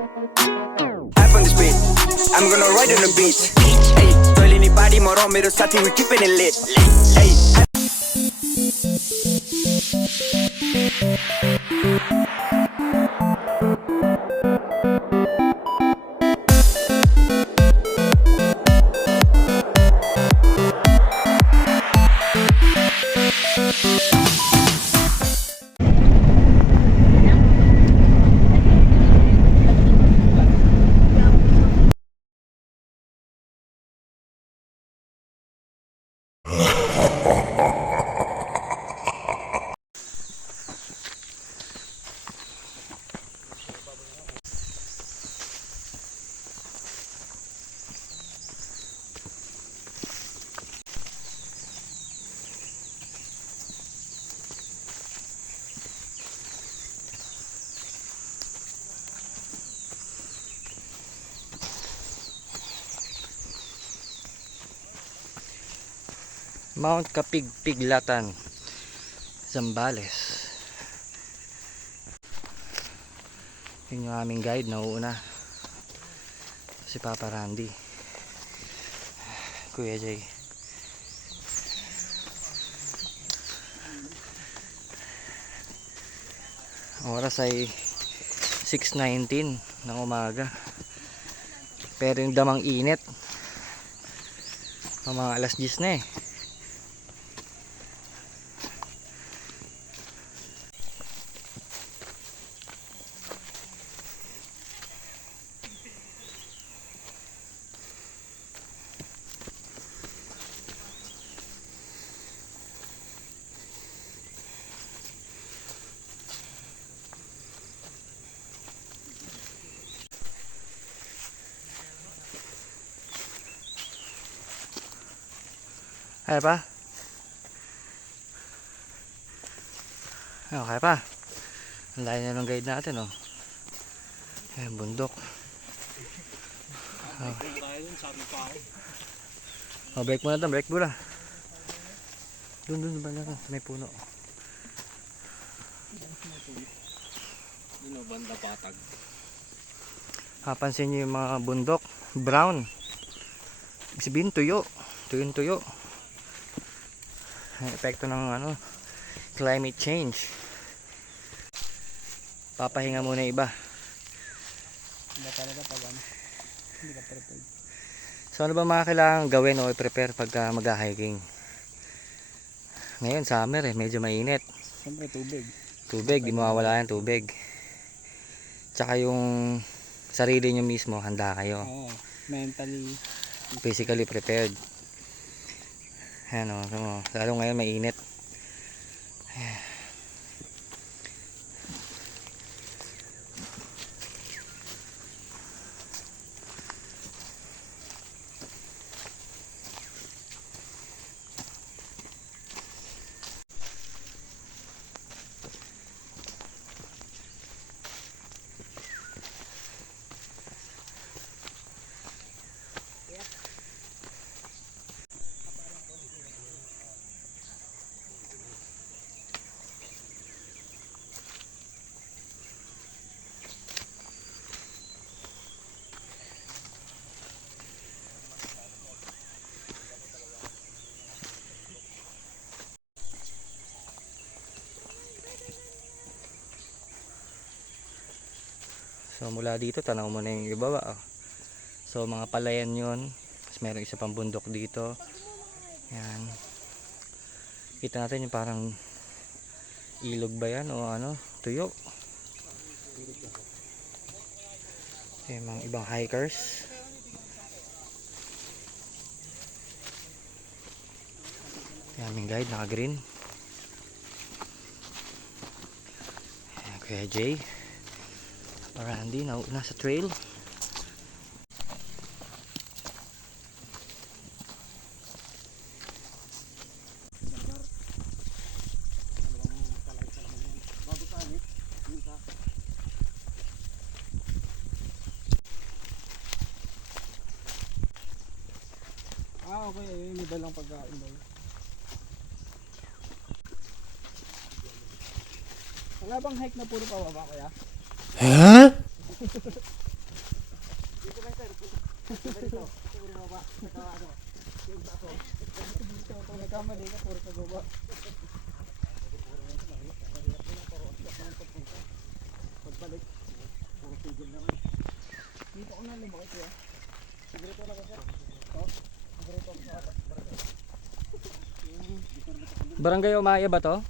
Hype on this beat, I'm gonna ride on the beach. Hey, girl in your body, more on me, the satty, we keeping it lit. Hey. Mount Kapig Piglatan Zambales. Yun yung aming guide na uuna si Papa Randy. Kuya Jay. Oras ay 6.19 ng umaga. Pero yung damang init mga alas 10 na eh Kaya pa? Oh, kaya pa? Ang layo na ng guide natin, oh. Ayan, bundok. Oh. Oh, break muna doon, break muna. Doon, doon, doon, sa may puno. O, banda patag. Hapansin nyo yung mga bundok, brown. Ibig sabihin, tuyo. Tuyong tuyo. Ang epekto ng ano, climate change. Papahinga muna iba. Iba talaga pag ano. Hindi ka prepared. So ano ba mga kailangan gawin o i-prepare pagka mag-hiking? Ngayon summer eh, medyo mainit. Siyempre tubig. Tubig, di mawawala yung tubig. Tsaka yung sarili nyo mismo, handa kayo. Oo. Mentally. Physically prepared. Ayan o, ano, lalo ngayon mainit. So mula dito, tanaw mo na yung ibaba. oh. So mga palayan yun. Tapos meron isa pang bundok dito. Yan. Kita natin yung parang ilog ba yan o ano, tuyo. Ito yung mga ibang hikers. Yung aming guide, naka green. Ayan, Kuya Jay. Randy, na nasa trail. Ah, okay. Yung iba lang pagkain daw. Wala bang hike na puro pababa kaya? Baba. Pagbalik, puro tigil naman. Dito ko na lumaki kasi. Oh, sigurito. Barangay Umaya ba to?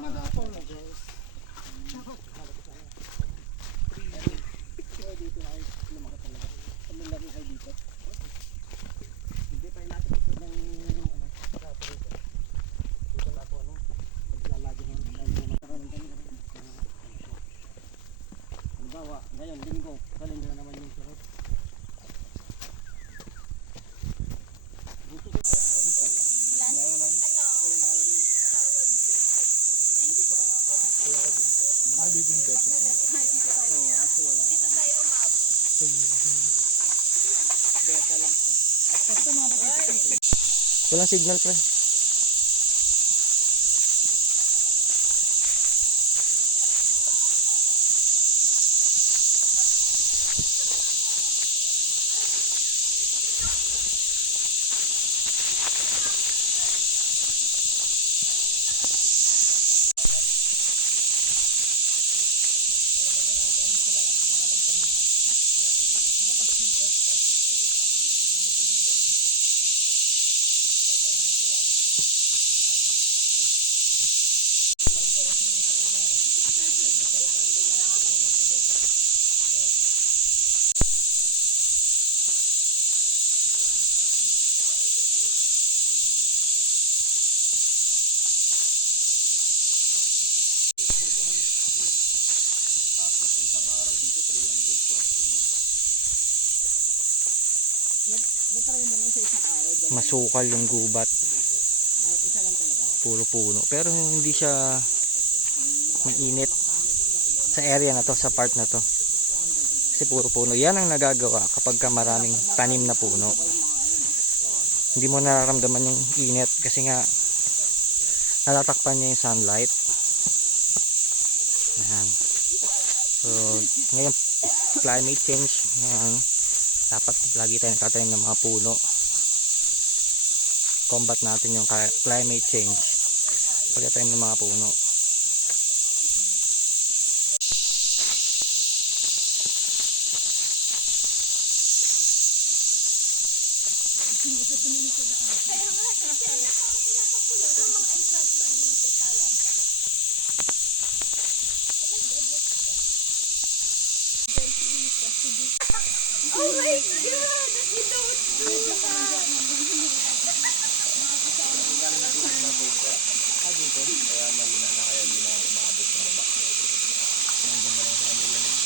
Madapol na guys. Dito na kayo lumaki talaga. Kami lagi kayo dito. Hindi pa natin ito ng ano, plato rito. Dito na ako ano, maglalagi ng ng magkaroon kami ng Halimbawa, ngayon, linggo, sa linggo na naman yung sunod. Walang signal pre. Masukal yung gubat. Puro puno. Pero hindi siya mainit sa area na to, sa part na to. Kasi puro puno. Yan ang nagagawa kapag ka maraming tanim na puno. Hindi mo nararamdaman yung init kasi nga natatakpan niya yung sunlight. Ayan. So, ngayon climate change. Ayan. Dapat lagi tayo nagtatanim ng mga puno. Combat natin yung climate change pagkatanim ng mga puno.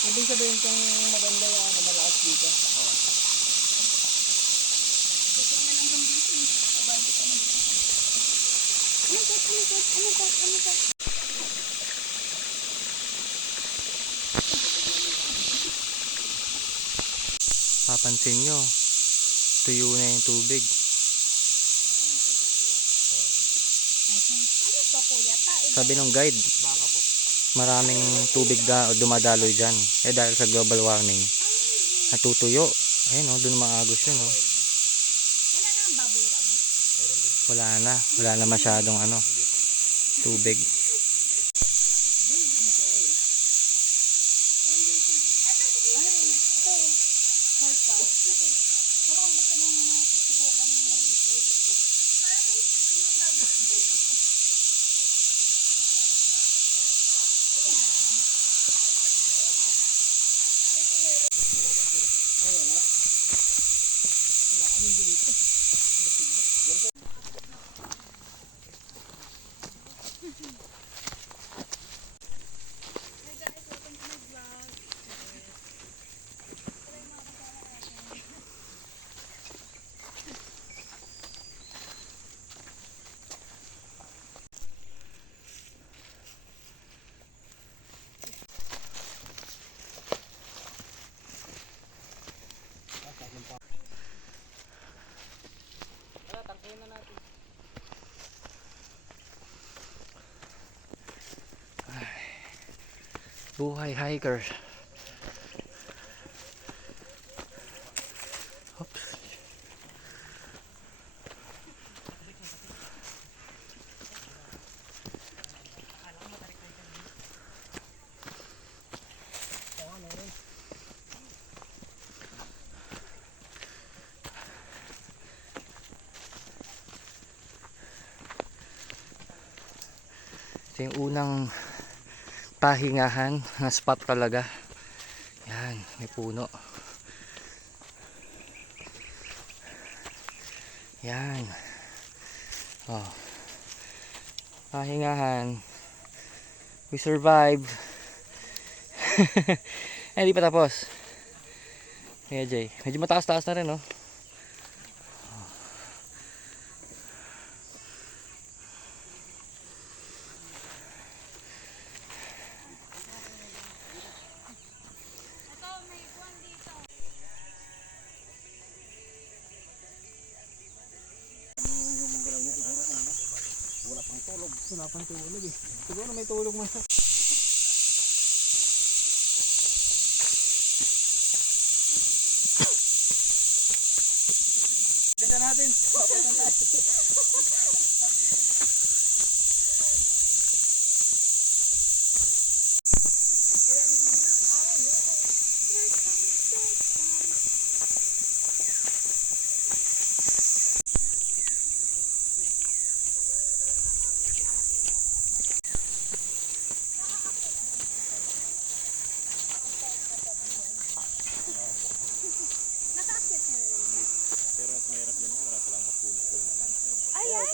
Ibig sabihin kung maganda yung ano, malakas dito. Papansin nyo, tuyo na yung tubig. Sabi ng guide, maraming tubig na dumadaloy dyan. Eh dahil sa global warming, natutuyo. Ayun o, dun maagos yun o. Wala na, wala na masyadong ano, tubig. buhay hiker. Oops. Ito yung unang pahingahan na spot talaga. Yan, may puno. Yan. Oh. Pahingahan. We survive. eh, hindi pa tapos. Kaya Jay, medyo mataas-taas na rin, no? Tulog. Wala pang tulog eh. Siguro may tulog man sa... Desa natin. Papunta tayo.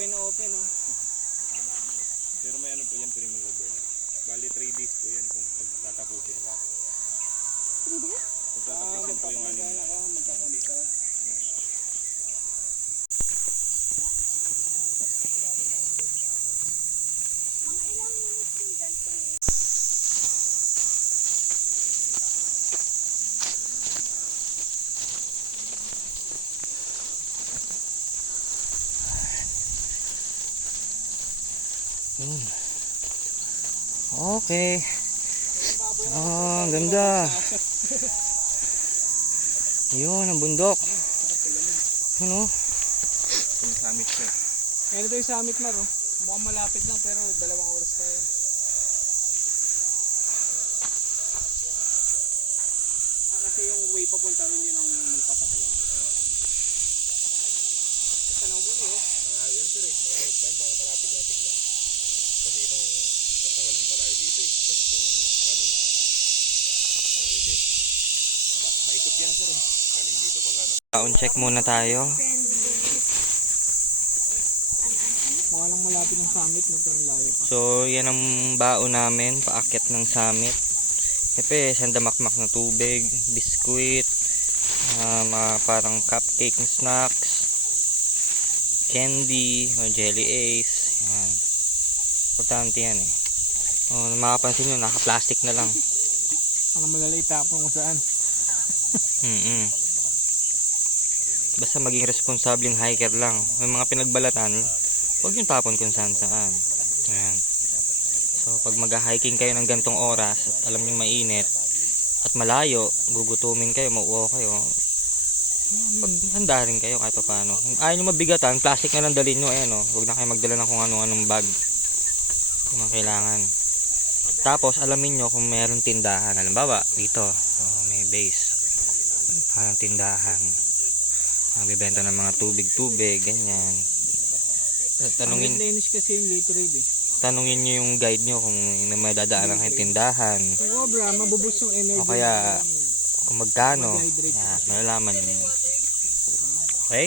Open open oh. Pero may ano po yan pwede mag-overnight. Bali 3 days po yan kung pagtatapusin ka. 3 days? Pagtatapusin po yung anim na. Magkakamit ka. Yun. Okay. Oh, ang ganda. Yun, ang bundok. Ano? Yung summit siya. Ngayon ito yung summit mar oh. Mukhang malapit lang pero dalawang oras pa. Ah, kasi yung way papunta ron yun ang magpapatagal. Tanong mo eh. Ah, yan sir eh. Marami pa yun. Baka malapit lang tignan. Kasi itong pagkagaling pa tayo dito eh. Tapos yung ano. Ano din. Pa- Paikot yan sir eh. Galing dito Sound check muna tayo. Mukha lang malapit ng summit no pero layo pa. So, yan ang baon namin, paakyat ng summit. Siyempre, sandamakmak na tubig, biskuit, ah, mga parang cupcake na snacks, candy, o jelly ace, yan. Importante yan eh. O, makapansin nyo, naka-plastic na lang. Ang malalay tapon kung saan. mm Basta maging responsableng hiker lang. May mga pinagbalatan, huwag yung tapon kung saan saan. Ayan. So, pag mag-hiking kayo ng gantong oras at alam nyo mainit at malayo, gugutumin kayo, mauuo kayo, maghanda rin kayo kahit pa paano. Kung ayaw nyo mabigatan, plastic na lang dalhin nyo, ayan o. Huwag na kayo magdala ng kung anong-anong bag. Yung mga kailangan. Tapos, alamin nyo kung meron tindahan. Halimbawa, dito, oh, may base. Parang tindahan. Magbibenta ng mga tubig-tubig, ganyan. Tanungin, Ang kasi yung Gatorade eh. tanungin nyo yung guide nyo kung may dadaanan kayong tindahan. Kung obra, mabubus yung energy. O kaya, ng- kung magkano. Mag-hydrate. Yeah, malalaman nyo yun. Okay?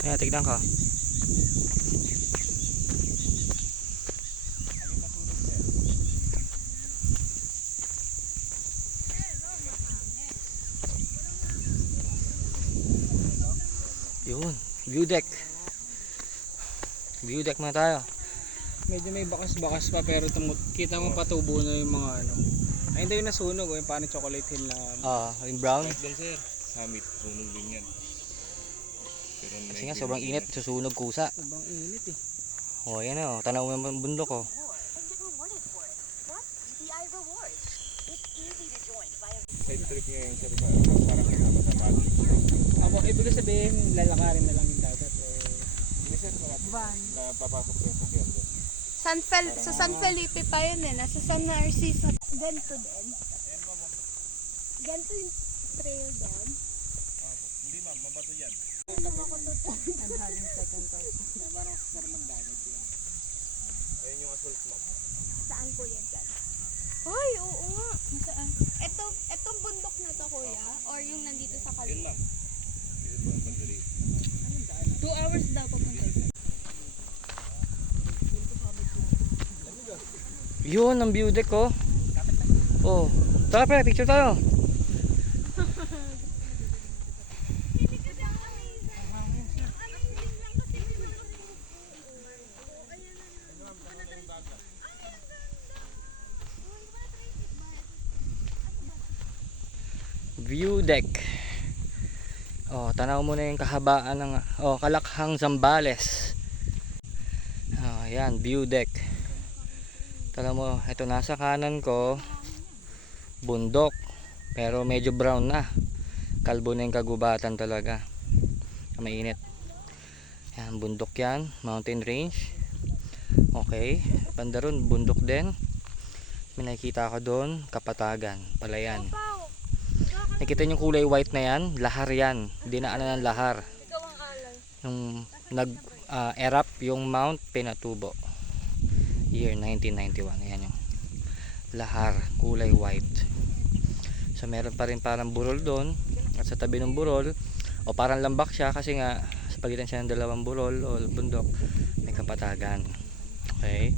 Kaya tignan ka. Yun, view deck. View deck na tayo. Medyo may bakas-bakas pa pero tumut kita mo patubo na yung mga ano. Ay hindi yung nasunog o yung paano chocolate hill na Ah, yung brown. Doon sir. Summit. Sunog din yan. Kasi nga sobrang init, susunog kusa. sobrang init eh. Oh, yan oh, tanaw mo yung bundok oh. Side trip niya yung sir, parang parang kasama sa Bali. Ako, ibig sabihin, lalakarin na lang yung dagat. Eh, Hindi sir, na, napapasok ko yung sakyan doon. San Fel sa San Felipe pa yun eh. Nasa San Narciso. Ganito din. Ganito yung trail doon. Hindi ma'am, mabato yan. Parang sir magdagat yan. Ayun yung assault. Saan ko yan dyan? Hoy, oo nga. Saan? Ito, itong bundok na to kuya? Or yung nandito sa Yun kalye? ma'am. Po ang. Two hours daw papunta. Yun, ang view deck oh. Oh, tara pre, picture tayo. View deck. Oh, tanaw mo na yung kahabaan ng oh, Kalakhang Zambales. Oh, yan, view deck. Tala mo, ito nasa kanan ko, bundok. Pero medyo brown na. Kalbo na yung kagubatan talaga. Mainit. Yan, bundok yan. Mountain range. Okay. Banda ron, bundok din. May nakikita ko doon, kapatagan. Palayan. Nakita niyo yung kulay white na yan? Lahar yan. Dinaanan ng lahar. Nung nag-erupt yung Mount Pinatubo year 1991 ayan yung lahar kulay white so meron pa rin parang burol doon at sa tabi ng burol o parang lambak siya kasi nga sa pagitan siya ng dalawang burol o bundok may kapatagan okay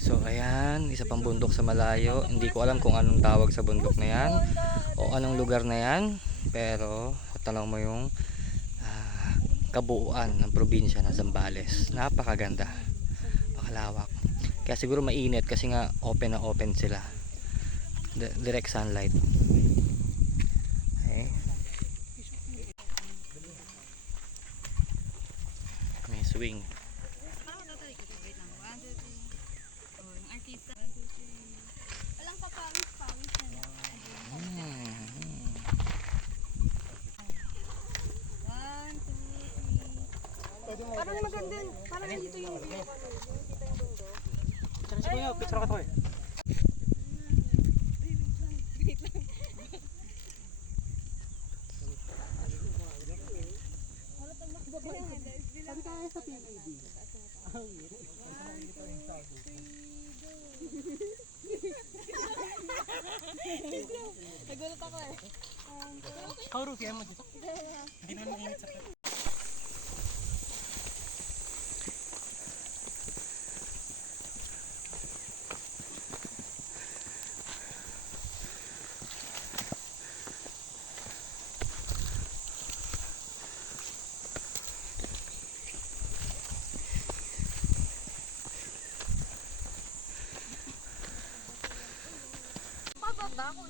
so ayan isa pang bundok sa malayo. Hindi ko alam kung anong tawag sa bundok na yan o anong lugar na yan pero tanong mo yung ah, kabuuan ng probinsya ng Zambales. Napakaganda. Napakalawak kaya siguro mainit kasi nga open na open sila. Di- direct sunlight. Okay. may swing Walang papawis-pawis na. Hmm. One, two, three. Parang maganda. Parang dito yung view. Saan si Kuya? Picture ka to eh. Sabi ka sa PBB. Nagulat ako eh. How Rufi, mo dito? Hindi naman mainit sa Pababa kuya,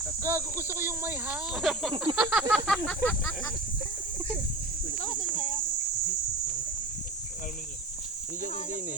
Gago, gusto ko yung may house. Bakit eh. din kaya? Alam niyo. Hindi eh. yung hindi ni.